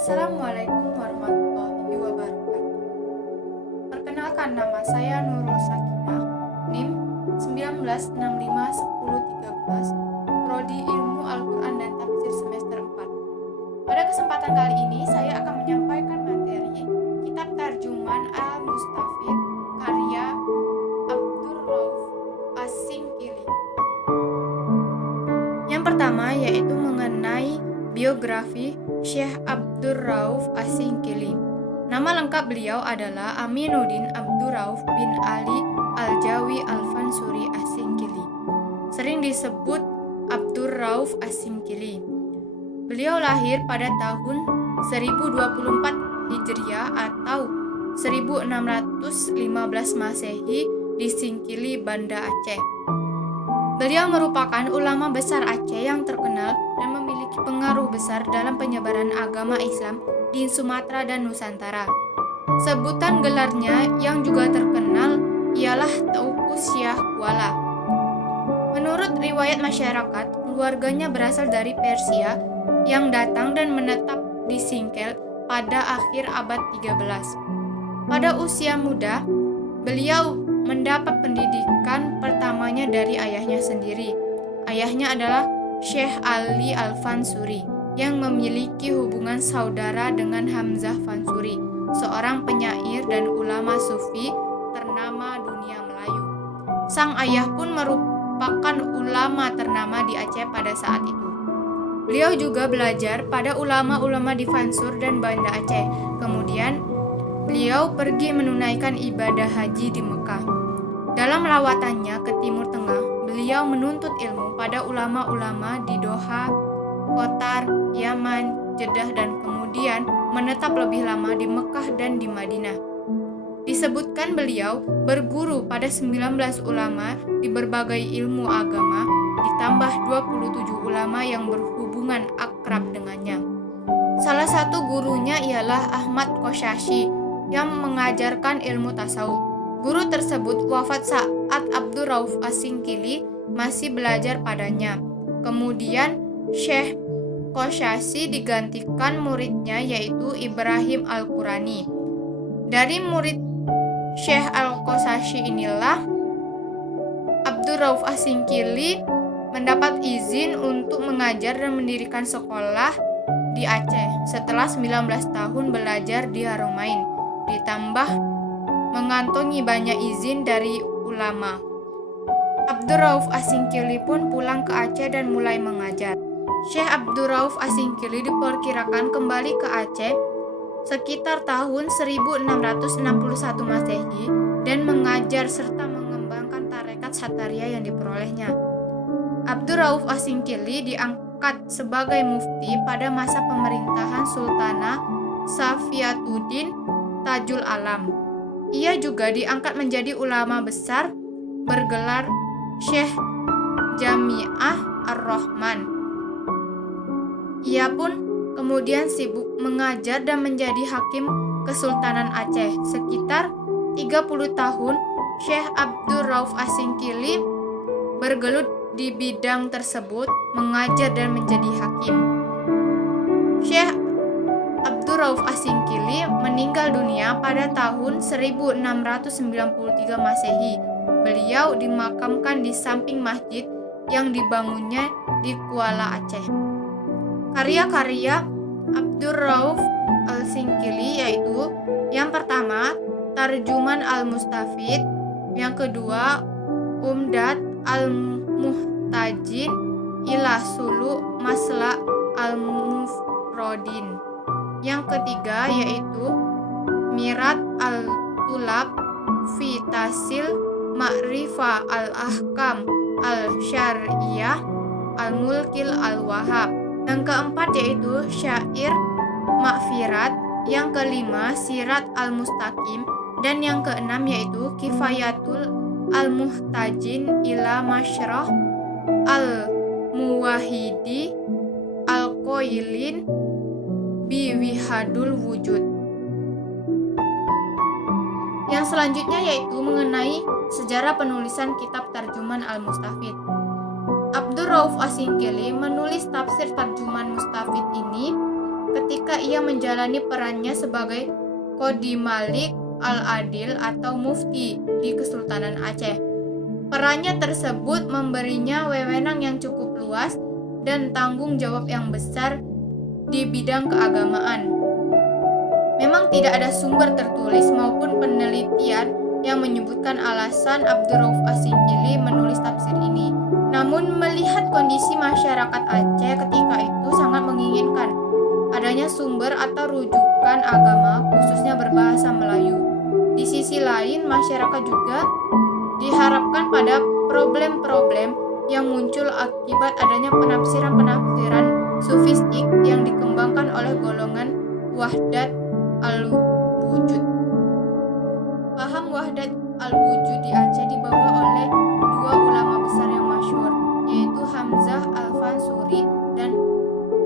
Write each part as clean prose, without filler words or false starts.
Assalamualaikum warahmatullahi wabarakatuh. Perkenalkan, nama saya Nurul Sakinah, NIM 19651013, Prodi Ilmu Al-Quran dan Tafsir semester 4. Pada kesempatan kali ini saya akan menyampaikan materi Kitab Tarjuman Al-Mustafid karya Abdurrauf As-Singkili. Yang pertama yaitu mengenai biografi Syekh Abdurrauf As-Singkili. Nama lengkap beliau adalah Aminuddin Abdurrauf bin Ali Al-Jawi Al-Fansuri As-Singkili. Sering disebut Abdurrauf As-Singkili. Beliau lahir pada tahun 1024 Hijriah atau 1615 Masehi di Singkili, Banda Aceh. Beliau merupakan ulama besar Aceh yang terkenal dan memiliki pengaruh besar dalam penyebaran agama Islam di Sumatera dan Nusantara. Sebutan gelarnya yang juga terkenal ialah Tauku Syah Kuala. Menurut riwayat masyarakat, keluarganya berasal dari Persia yang datang dan menetap di Singkel pada akhir abad 13. Pada usia muda, beliau mendapat pendidikan pertamanya dari ayahnya sendiri. Ayahnya adalah Syekh Ali Al-Fansuri yang memiliki hubungan saudara dengan Hamzah Fansuri, seorang penyair dan ulama sufi ternama dunia Melayu. Sang ayah pun merupakan ulama ternama di Aceh pada saat itu. Beliau juga belajar pada ulama-ulama di Fansur dan Banda Aceh. Kemudian beliau pergi menunaikan ibadah haji di Mekah. Dalam lawatannya ke Timur Tengah, beliau menuntut ilmu pada ulama-ulama di Doha, Qatar, Yaman, Jeddah, dan kemudian menetap lebih lama di Mekah dan di Madinah. Disebutkan beliau berguru pada 19 ulama di berbagai ilmu agama, ditambah 27 ulama yang berhubungan akrab dengannya. Salah satu gurunya ialah Ahmad Qoshashi yang mengajarkan ilmu tasawuf. Guru tersebut wafat saat Abdurrauf As-Singkili masih belajar padanya. Kemudian Syekh Qoshashi digantikan muridnya yaitu Ibrahim Al-Qurani. Dari murid Syekh Al-Qoshashi inilah Abdurrauf As-Singkili mendapat izin untuk mengajar dan mendirikan sekolah di Aceh setelah 19 tahun belajar di Haromain, ditambah mengantongi banyak izin dari ulama. Abdurrauf As-Singkili pun pulang ke Aceh dan mulai mengajar. Syekh Abdurrauf As-Singkili diperkirakan kembali ke Aceh sekitar tahun 1661 Masehi dan mengajar serta mengembangkan tarekat Sataria yang diperolehnya. Abdurrauf As-Singkili diangkat sebagai mufti pada masa pemerintahan Sultanah Safiyatuddin Tajul Alam. Ia juga diangkat menjadi ulama besar bergelar Syekh Jami'ah Ar-Rahman. Ia pun kemudian sibuk mengajar dan menjadi hakim Kesultanan Aceh. Sekitar 30 tahun Syekh Abdurrauf As-Singkili bergelut di bidang tersebut, mengajar dan menjadi hakim. Syekh Abdurrauf As-Singkili meninggal dunia pada tahun 1693 Masehi. Beliau dimakamkan di samping masjid yang dibangunnya di Kuala Aceh. Karya-karya Abdurrauf As-Singkili yaitu yang pertama Tarjuman Al-Mustafid, yang kedua Umdat Al-Muhtajin ila Sulu Masla Al-Mufrodin, yang ketiga yaitu Mirat Al-Tulab fi Tasil Ma'rifah Al-Ahkam Al-Syar'iyah Al-Mulkil Al-Wahab, yang keempat yaitu Syair Makfirat, yang kelima Sirat Al-Mustaqim, dan yang keenam yaitu Kifayatul Al-Muhtajin ila Masyrah Al-Muwahhidi Al-Qoilin Biwihadul Wujud. Yang selanjutnya yaitu mengenai sejarah penulisan kitab Tarjuman Al-Mustafid. Abdurrauf As-Singkili menulis tafsir Tarjuman Mustafid ini ketika ia menjalani perannya sebagai Qodhi Malik Al-Adil atau Mufti di Kesultanan Aceh. Perannya tersebut memberinya wewenang yang cukup luas dan tanggung jawab yang besar di bidang keagamaan. Memang tidak ada sumber tertulis maupun penelitian yang menyebutkan alasan Abdurrauf As-Singkili menulis tafsir ini. Namun melihat kondisi masyarakat Aceh ketika itu sangat menginginkan adanya sumber atau rujukan agama khususnya berbahasa Melayu. Di sisi lain, masyarakat juga diharapkan pada problem-problem yang muncul akibat adanya penafsiran-penafsiran sufistik yang dikembangkan oleh golongan Wahdat al-Wujud. Paham Wahdat al-Wujud di Aceh dibawa oleh dua ulama besar yang masyhur, yaitu Hamzah al-Fansuri dan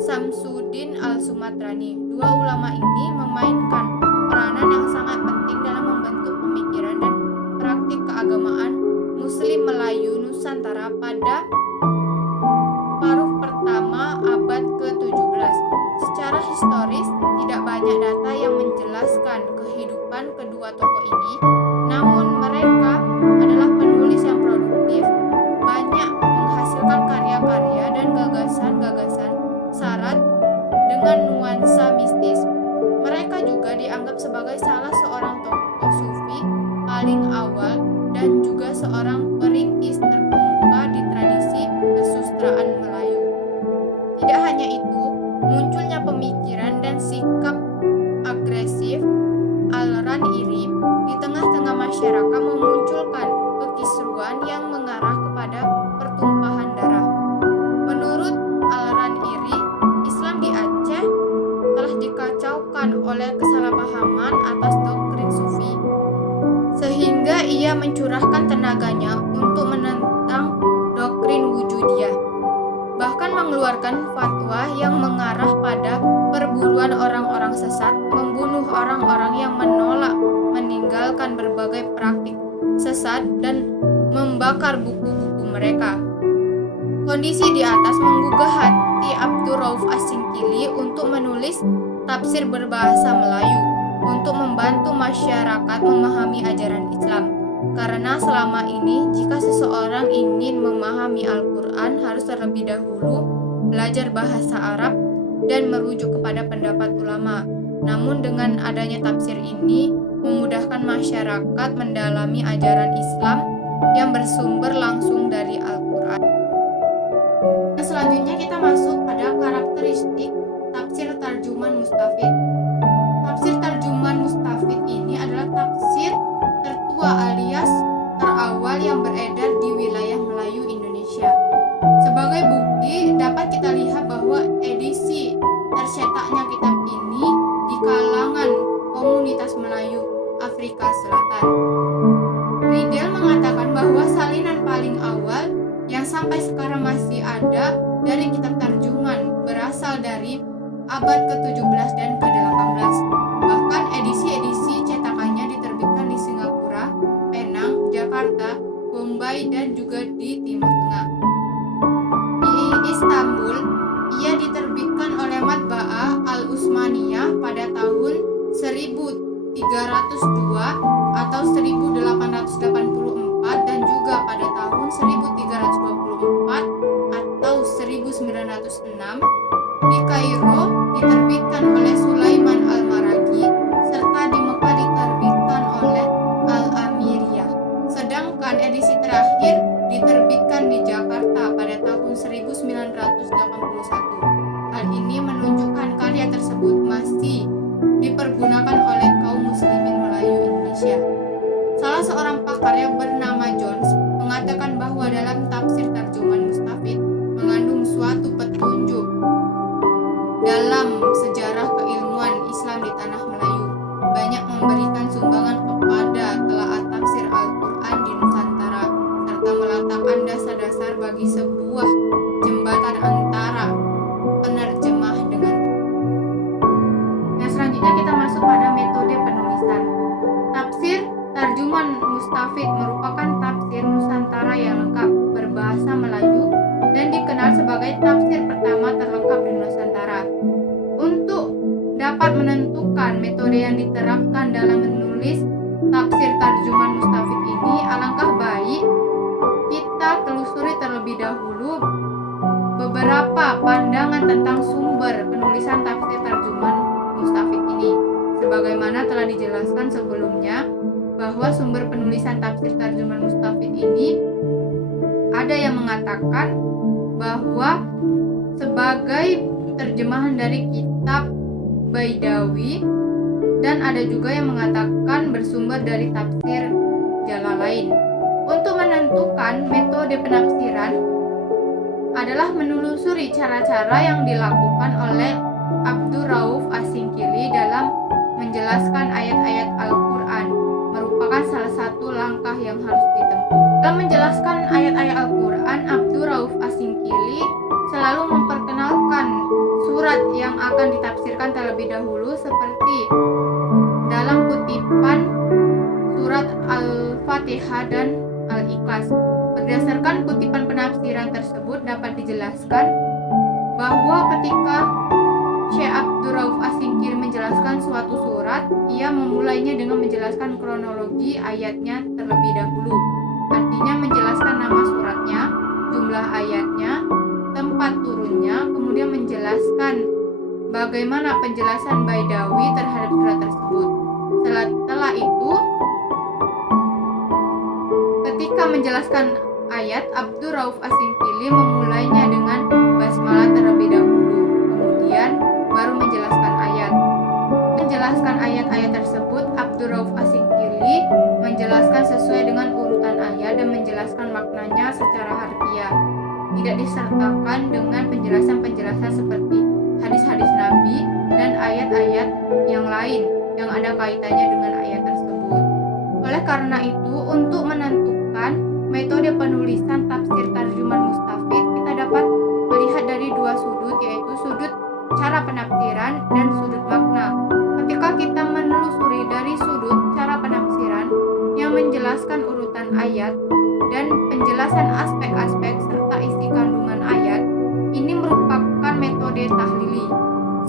Samsuddin al-Sumatrani. Dua ulama ini memainkan peranan yang sangat penting dalam membentuk pemikiran dan praktik keagamaan Muslim Melayu Nusantara pada paruh pertama abad ke-17. Secara historis, tidak banyak data yang menjelaskan kehidupan kedua tokoh ini, namun mereka adalah penulis yang produktif, banyak menghasilkan karya-karya dan gagasan-gagasan syarat dengan nuansa mistis. Mereka juga dianggap sebagai salah seorang tokoh sufi paling awal dan juga seorang perintis terkemuka di tradisi kesusastraan Melayu. Tidak hanya itu, munculnya pemikiran dan sikap agresif aliran iri di tengah-tengah masyarakat memunculkan kekisruan yang mengarah kepada pertumpahan darah. Menurut aliran iri, Islam di Aceh telah dikacaukan oleh kesalahpahaman atas doktrin sufi, sehingga ia mencurahkan tenaganya untuk menentang doktrin wujudiyah, bahkan mengeluarkan fatwa yang mengarah pada perburuan orang-orang sesat, membunuh orang-orang yang menolak meninggalkan berbagai praktik sesat, dan membakar buku-buku mereka. Kondisi di atas menggugah hati Abdurrauf As-Singkili untuk menulis tafsir berbahasa Melayu untuk membantu masyarakat memahami ajaran Islam. Karena selama ini jika seseorang ingin memahami Al-Quran harus terlebih dahulu belajar bahasa Arab dan merujuk kepada pendapat ulama. Namun dengan adanya tafsir ini memudahkan masyarakat mendalami ajaran Islam yang bersumber langsung dari Al-Quran. Selanjutnya kita masuk pada karakteristik tafsir tarjuman mustafid. Tafsir tarjuman mustafid ini adalah tafsir tertua alias terawal yang beredar di wilayah Melayu Indonesia. Sebagai bukti dapat kita lihat bahwa edisi tercetaknya kitab ini di kalangan komunitas Melayu Afrika Selatan. Riedel mengatakan bahwa salinan paling awal yang sampai sekarang masih ada dari kitab tarjuman berasal dari abad ke-17 dan ke-18. Bahkan edisi-edisi cetakannya diterbitkan di Singapura, Penang, Jakarta, Bombay, dan juga di Timur Tengah. Di Istanbul, ia diterbitkan oleh Matba'ah Al-Utsmaniyah pada tahun 1302 atau 1884 dan juga pada tahun 1324 atau 1906. Di Kairo diterbitkan oleh Sulaiman Al-Maraghi, serta di Mekah diterbitkan oleh Al-Amiriyah. Sedangkan edisi terakhir diterbitkan di Jakarta pada tahun 1981. Hal ini menunjukkan karya tersebut masih dipergunakan oleh kaum muslimin Melayu Indonesia. Salah seorang pakar yang bernama Jones mengatakan bahwa dalam tafsir tarjuman mustafid mengandung suatu petunjuk dalam sebagaimana telah dijelaskan sebelumnya bahwa sumber penulisan tafsir Tarjuman Mustafid ini ada yang mengatakan bahwa sebagai terjemahan dari kitab Baidawi, dan ada juga yang mengatakan bersumber dari tafsir Jalalain. Untuk menentukan metode penafsiran adalah menelusuri cara-cara yang dilakukan oleh Abdur Rauf As-Singkili dalam menjelaskan ayat-ayat Al-Quran, merupakan salah satu langkah yang harus ditempuh. Dalam menjelaskan ayat-ayat Al-Quran, Abdur Rauf As-Singkili selalu memperkenalkan surat yang akan ditafsirkan terlebih dahulu, seperti dalam kutipan surat Al-Fatihah dan Al-Ikhlas. Berdasarkan kutipan penafsiran tersebut dapat dijelaskan bahwa ketika Syekh Abdur Rauf As-Singkili menjelaskan suatu surat, ia memulainya dengan menjelaskan kronologi ayatnya terlebih dahulu. Artinya menjelaskan nama suratnya, jumlah ayatnya, tempat turunnya, kemudian menjelaskan bagaimana penjelasan Baidawi terhadap surat tersebut. Setelah itu, ketika menjelaskan ayat, Abdur Rauf As-Singkili memulainya dengan basmalah terlebih dahulu, kemudian baru menjelaskan ayat. Menjelaskan ayat-ayat tersebut, Abdur Rauf As-Singkili menjelaskan sesuai dengan urutan ayat dan menjelaskan maknanya secara harfiah. Tidak disertakan dengan penjelasan-penjelasan seperti hadis-hadis Nabi dan ayat-ayat yang lain yang ada kaitannya dengan ayat tersebut. Oleh karena itu, untuk menentukan metode penulisan tafsir Tarjuman Mustafid, kita dapat melihat dari dua sudut, yaitu sudut cara penafsiran dan sudut makna. Ketika kita menelusuri dari sudut cara penafsiran yang menjelaskan urutan ayat dan penjelasan aspek-aspek serta isi kandungan ayat, ini merupakan metode tahlili.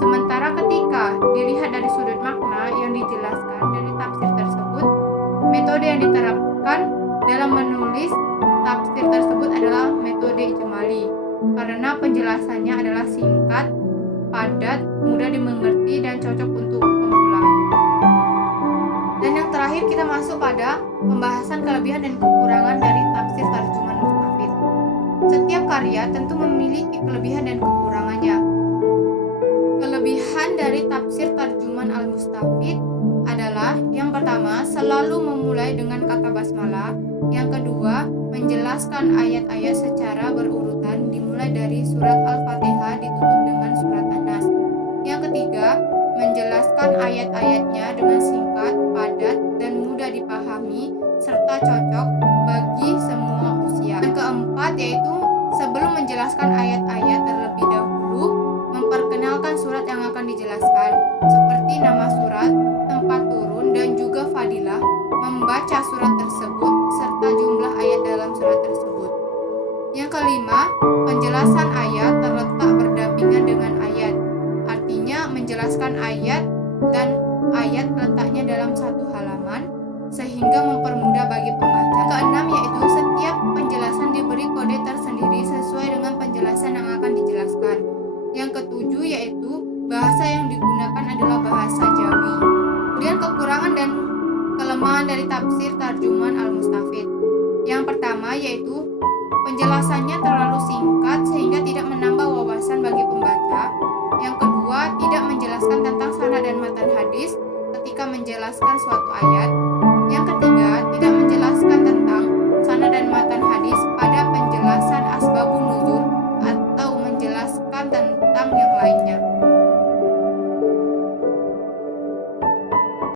Sementara ketika dilihat dari sudut makna yang dijelaskan dari tafsir tersebut, metode yang diterapkan dalam menulis tafsir tersebut adalah metode ijmali, karena penjelasannya adalah singkat, padat, mudah dimengerti, dan cocok untuk pemula. Dan yang terakhir, kita masuk pada pembahasan kelebihan dan kekurangan dari tafsir Tarjuman Mustafid. Setiap karya tentu memiliki kelebihan dan kekurangannya. Kelebihan dari tafsir Tarjuman Al-Mustafid adalah yang pertama, selalu memulai dengan kata basmalah. Yang kedua, menjelaskan ayat-ayat secara berurutan, dimulai dari surat Al-Fatihah ditutup dengan surat An-Nas. Yang ketiga, menjelaskan ayat-ayatnya dengan singkat, padat, dan mudah dipahami serta cocok bagi semua usia. Yang keempat, yaitu sebelum menjelaskan ayat-ayat terlebih dahulu, memperkenalkan surat yang akan dijelaskan, seperti nama surat, tempat turun, dan juga fadilah, membaca surat tersebut, serta jumlah ayat dalam surat tersebut. Yang kelima, penjelasan ayat terletak berdampingan dengan ayat. Artinya menjelaskan ayat dan ayat letaknya dalam satu halaman, sehingga mempermudah bagi pembaca. Keenam, yaitu setiap penjelasan diberi kode tersendiri sesuai dengan penjelasan yang akan dijelaskan. Yang ketujuh, yaitu bahasa yang digunakan adalah bahasa Jawi. Kemudian kekurangan dan kelemahan dari tafsir Tarjuman Al-Mustafid. Yang pertama, yaitu penjelasannya terlalu singkat sehingga tidak menambah wawasan bagi pembaca. Yang kedua, tidak menjelaskan tentang sanad dan matan hadis ketika menjelaskan suatu ayat. Yang ketiga,